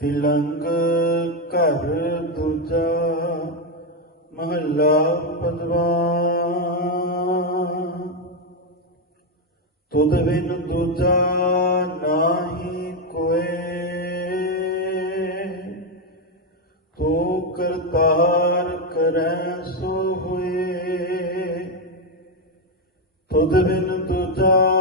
ਤਿਲੰਗ ਘਰ ਦੂਜਾ ਮਹੱਲਾ ਪੰਜਵਾ। ਤੁਧ ਬਿਨ ਦੂਜਾ ਨਾਹੀ ਕੋਏ। ਤੂੰ ਕਰਤਾਰ ਕਰੈ ਸੋ ਹੋਏ। ਤੁਧ ਬਿਨ ਦੂਜਾ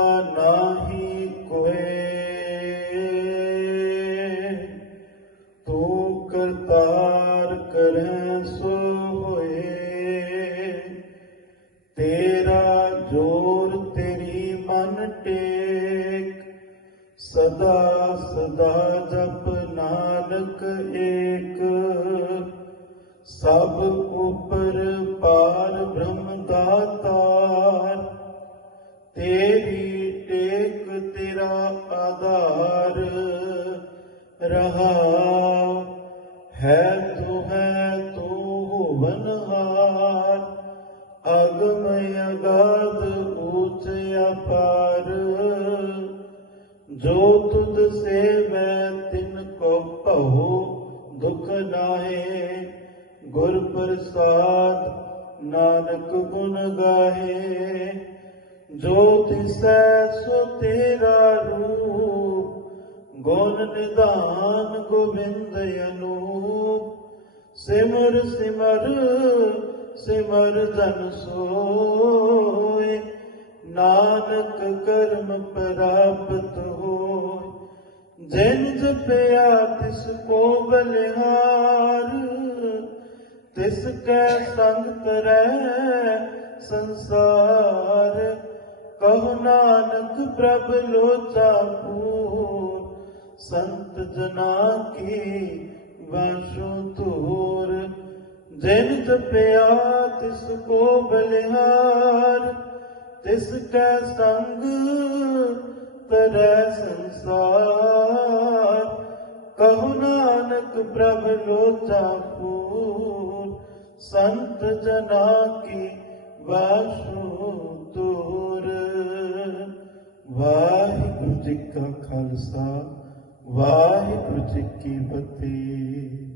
ਜੋਰ ਤੇਰੀ ਮਨ ਟੇਕ। ਸਦਾ ਸਦਾ ਜਪ ਨਾਨਕ ਏਕ। ਸਭ ਉਪਰ ਪਾਰ ਬ੍ਰਹਮ ਦਾਤਾਰ। ਤੇਰੀ ਟੇਕ ਤੇਰਾ ਆਧਾਰ। ਰਹਾ ਹੈ ਤੂੰ ਹੈ ਤੂੰ ਹੋਵਨਹਾਰ ਅਗਮ ਅਗਾਧ ਜੋ ਤੁਧ ਸੇਵੈ, ਤਿਨ ਕੋ ਭਉ ਦੁਖ ਨਾਹੇ। ਗੁਰ ਪ੍ਰਸਾਦ ਨਾਨਕ ਗੁਣ ਗਾਹੇ। ਜੋ ਤਿਸੈ, ਸੋ ਤੇਰਾ ਰੂਪ। ਗੁਣ ਨਿਧਾਨ ਗੋਬਿੰਦ ਅਨੂਪ। ਸਿਮਰ ਸਿਮਰ ਸਿਮਰ ਜਨ ਸੋਏ। ਨਾਨਕ ਕਰਮ ਪ੍ਰਾਪਤ ਹੋ ਜਿਨ ਜਪਿਆ ਤਿਸ ਕੋ ਬਲਿਹਾਰ, ਤਿਸ ਕੈ ਸੰਗ ਕਰੈ ਸੰਸਾਰ। ਕਹੋ ਨਾਨਕ ਪ੍ਰਭ ਲੋਚਾ ਪੂਰ, ਸੰਤ ਜਨਾ ਕੀ ਵਾਸੂ ਤੂਰ ਜਿਨ ਜਪਿਆ ਤਿਸ ਕੋ ਬਲਿਹਾਰ, ਤਿਸ ਕੈ ਸੰਗ ਤਰੈ ਸੰਸਾਰ। ਕਹੋ ਨਾਨਕ, ਪ੍ਰਭ ਲੋਚਾ ਪੂਰ। ਸੰਤ ਜਨਾ ਕੀ ਵਾਸੂ ਤੋਰ ਵਾਹਿਗੁਰੂ ਜੀ ਕਾ ਖਾਲਸਾ, ਵਾਹਿਗੁਰੂ ਜੀ ਕੀ ਫਤਿਹ।